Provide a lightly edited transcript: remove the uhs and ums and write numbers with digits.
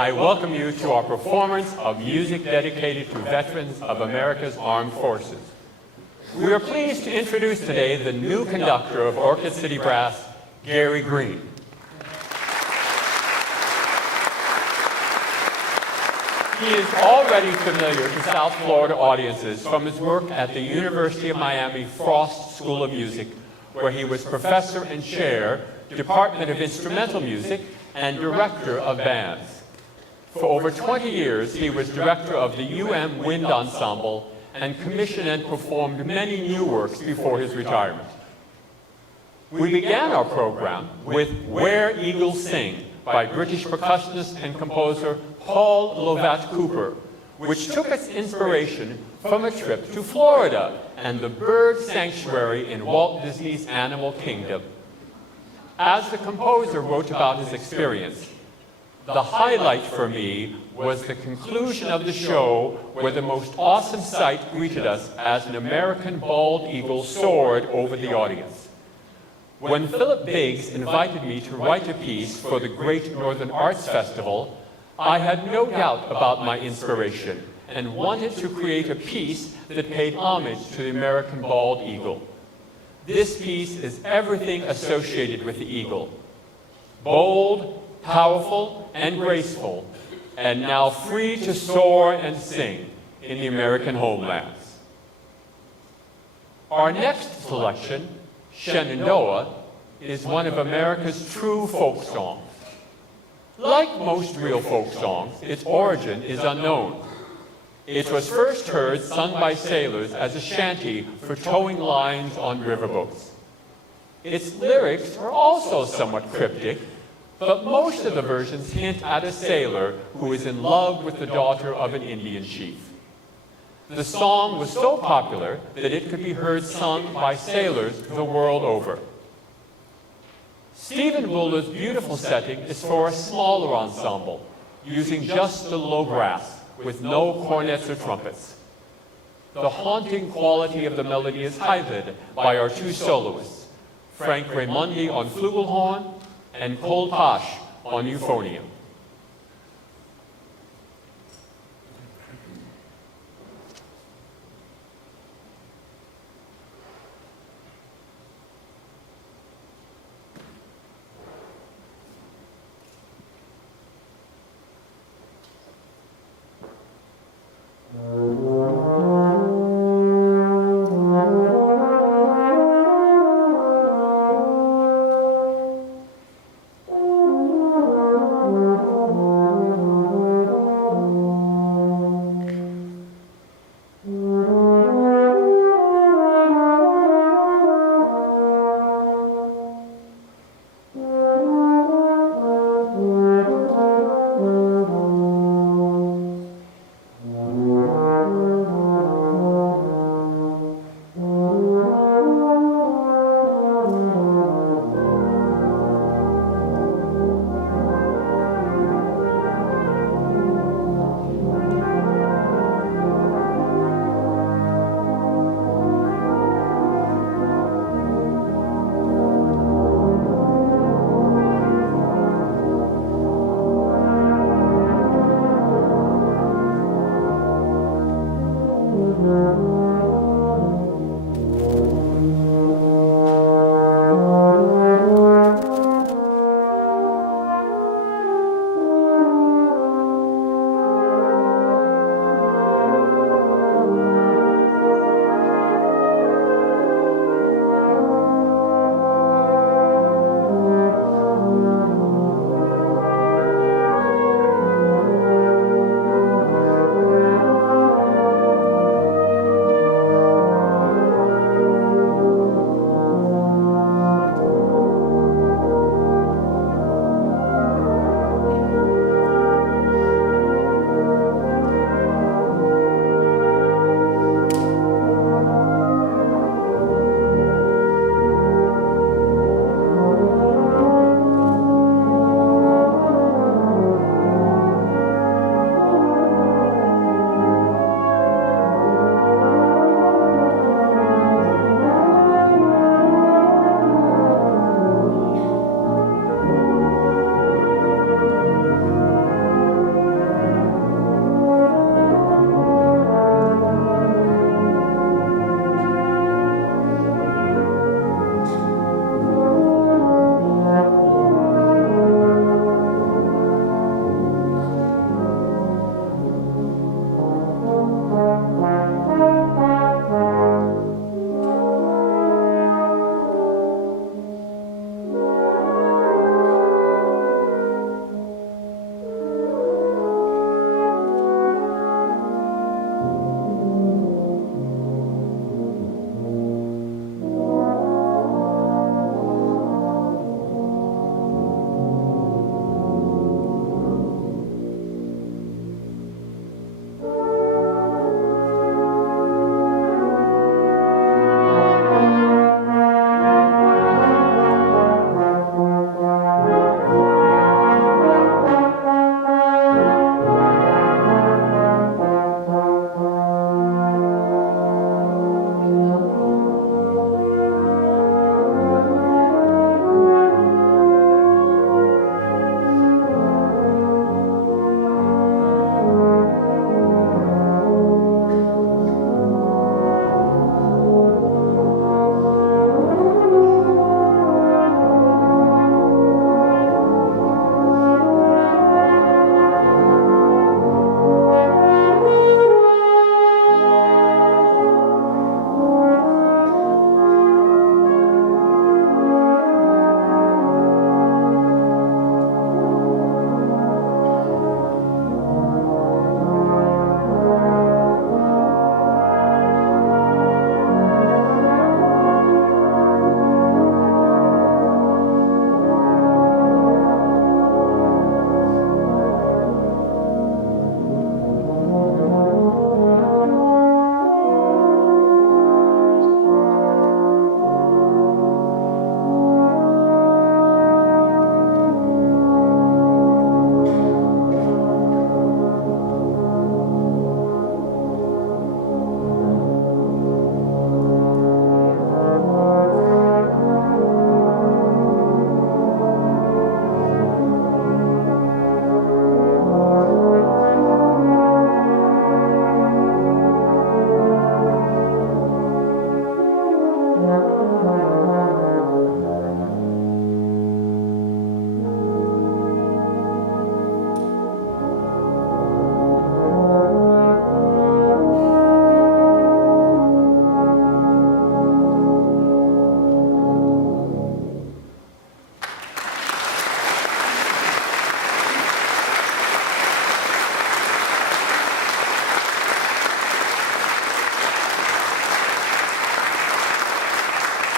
I welcome you to our performance of music dedicated to veterans of America's armed forces. We are pleased to introduce today the new conductor of Orchid City Brass, Gary Green. He is already familiar to South Florida audiences from his work at the University of Miami Frost School of Music, where he was professor and chair, Department of Instrumental Music, and director of bands. For over 20 years, he was director of the Wind Ensemble and commissioned and performed many new works before his retirement. We began our program with Where Eagles Sing by British percussionist and composer Paul Lovat Cooper, which took its inspiration from a trip to Florida and the bird sanctuary in Walt Disney's Animal Kingdom. As the composer wrote about his experience, the highlight for me was the conclusion of the show where the most awesome sight greeted us as an American bald eagle soared over the audience. When Philip Biggs invited me to write a piece for the Great Northern Arts Festival, I had no doubt about my inspiration and wanted to create a piece that paid homage to the American bald eagle. This piece is everything associated with the eagle: bold, powerful, and graceful, and now free to soar and sing in the American homelands. Our next selection, Shenendoah, is one of America's true folk songs. Like most real folk songs, its origin is unknown. It was first heard sung by sailors as a shanty for towing lines on riverboats. Its lyrics are also somewhat cryptic, but most of the versions hint at a sailor who is in love with the daughter of an Indian chief. The song was so popular that it could be heard sung by sailors the world over. Stephen Buller's beautiful setting is for a smaller ensemble, using just the low brass, with no cornets or trumpets. The haunting quality of the melody is highlighted by our two soloists, Frank Raimondi on Flugelhorn and Pasch on Euphonium.